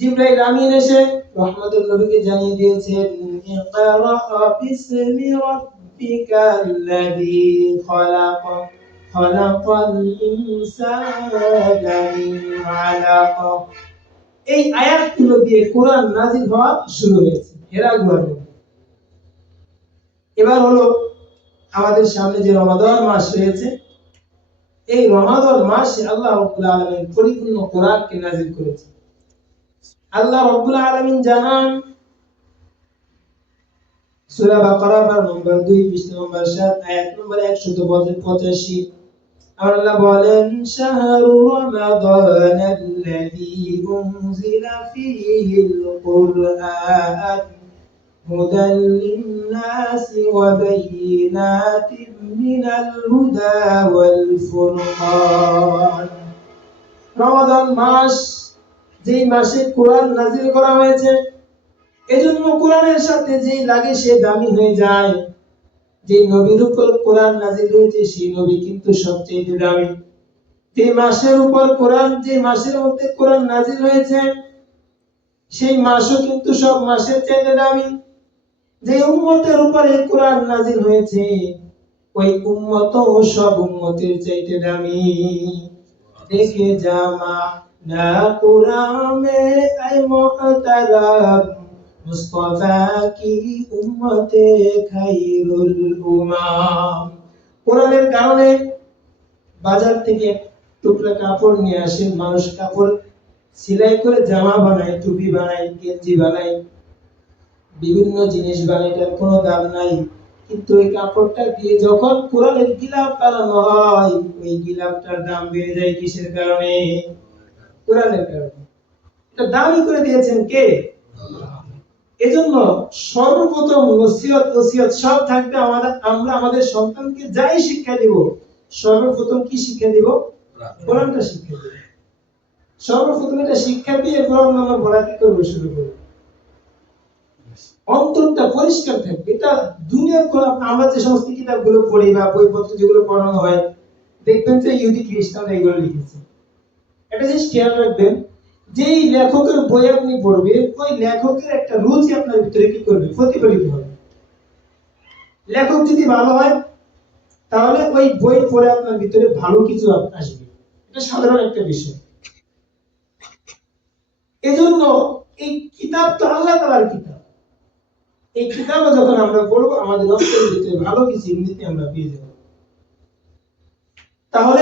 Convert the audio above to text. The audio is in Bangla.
জিবরাইল আমিন এসে রহমতুল নবীকে জানিয়ে দিয়েছেন, ইকরা বিসমি রাব্বিকাল্লাযী খলাক খলাকাল ইনসানা মিন আলাক। এই আয়াতগুলো দিয়ে কোরআন নাযিল হওয়া শুরু হয়েছে হেরা গুহার মধ্যে। এবার হলো আমাদের সামনে যে রমাদান মাস রয়েছে, এই রমাদান মাসে আল্লাহ রাব্বুল আলামিন পরিপূর্ণ কোরআনকে নাযিল করেছেন। আল্লাহ রাব্বুল আলামিন জানান সূরা বাকারা নম্বর 2 পৃষ্ঠা নম্বর 7 আয়াত নম্বর 185। আল্লাহ বলেন, শাহরু রমাদানাল্লাযী উনজিলা ফীহিল কুরআন হুদাল লিন-নাসি ওয়া বায়িনাতিন মিনাল হুদা ওয়াল ফুরকান। রমাদান মাস যেই মাসে কোরআন নাযিল করা হয়েছে, এজন্য কোরআনের সাথে যেই লাগে সে দামি হয়ে যায়। যে নবীর উপর কোরআন নাযিল হয়েছে সেই নবী কিন্তু সবচেয়ে দামি। যে মাসের উপর কোরআন, যে মাসের মধ্যে কোরআন নাযিল হয়েছে সেই মাসও কিন্তু সব মাসের চাইতে দামি। যে উম্মতের উপরে কোরআন নাযিল হয়েছে ওই উম্মতও সব উম্মতের চাইতে দামি। দেখে জামা না কুরামে আই মুহতারাম মুস্তাফা কি উম্মতে খায়রুল উমাম। কোরআনের কারণে বাজার থেকে টুকরা কাপড় নিয়ে আসেন, মানুষ কাপড় সেলাই করে জামা বানায়, টুপি বানায়, গেঞ্জি বানায়, বিভিন্ন জিনিস বানায়, এটার কোনো দাম নাই। কিন্তু ওই কাপড়টা দিয়ে যখন কোরআনের গিলাফ বানানো হয় ওই গিলাফটার দাম বেড়ে যায়। কিসের কারণে? কোরআনের কারণে। এটা দামি করে দিয়েছেন কে? এজন্য সর্বপ্রথম ওসিয়ত সব থাকবে আমরা আমাদের সন্তানকে যাই শিক্ষা দিব সর্বপ্রথম কি শিক্ষা দিব? কোরআনটা শিক্ষা দিব। সর্বপ্রথম এটা শিক্ষা দিয়ে কোরআন আমরা পড়াতে করবো, শুরু করব। অন্তরটা পরিষ্কার থাকবে। এটা দুনিয়ার কোরআন। আমরা যে সমস্ত কিতাবগুলো পড়ি বা বইপত্র যেগুলো পড়ানো হয় দেখবেন যে ইহুদি খ্রিস্টানরা এগুলো লিখেছে। এটা জিনিস খেয়াল রাখবেন, যেই লেখকের বই আপনি পড়বেন ওই লেখকের একটা রুচি আপনার ভিতরে কি করবে? প্রতিফলিত হবে। লেখক যদি ভালো হয় তাহলে ওই বই পড়ে আপনার ভিতরে ভালো কিছু আসবে। এটা সাধারণ একটা বিষয়। এজন্য এই কিতাব তো আল্লাহ তাআলার কিতাব। এই কিতাব যখন আমরা পড়বো আমাদের অন্তরের ভিতরে ভালো কিছু এমনিতে আমরা পেয়ে যাব। তাহলে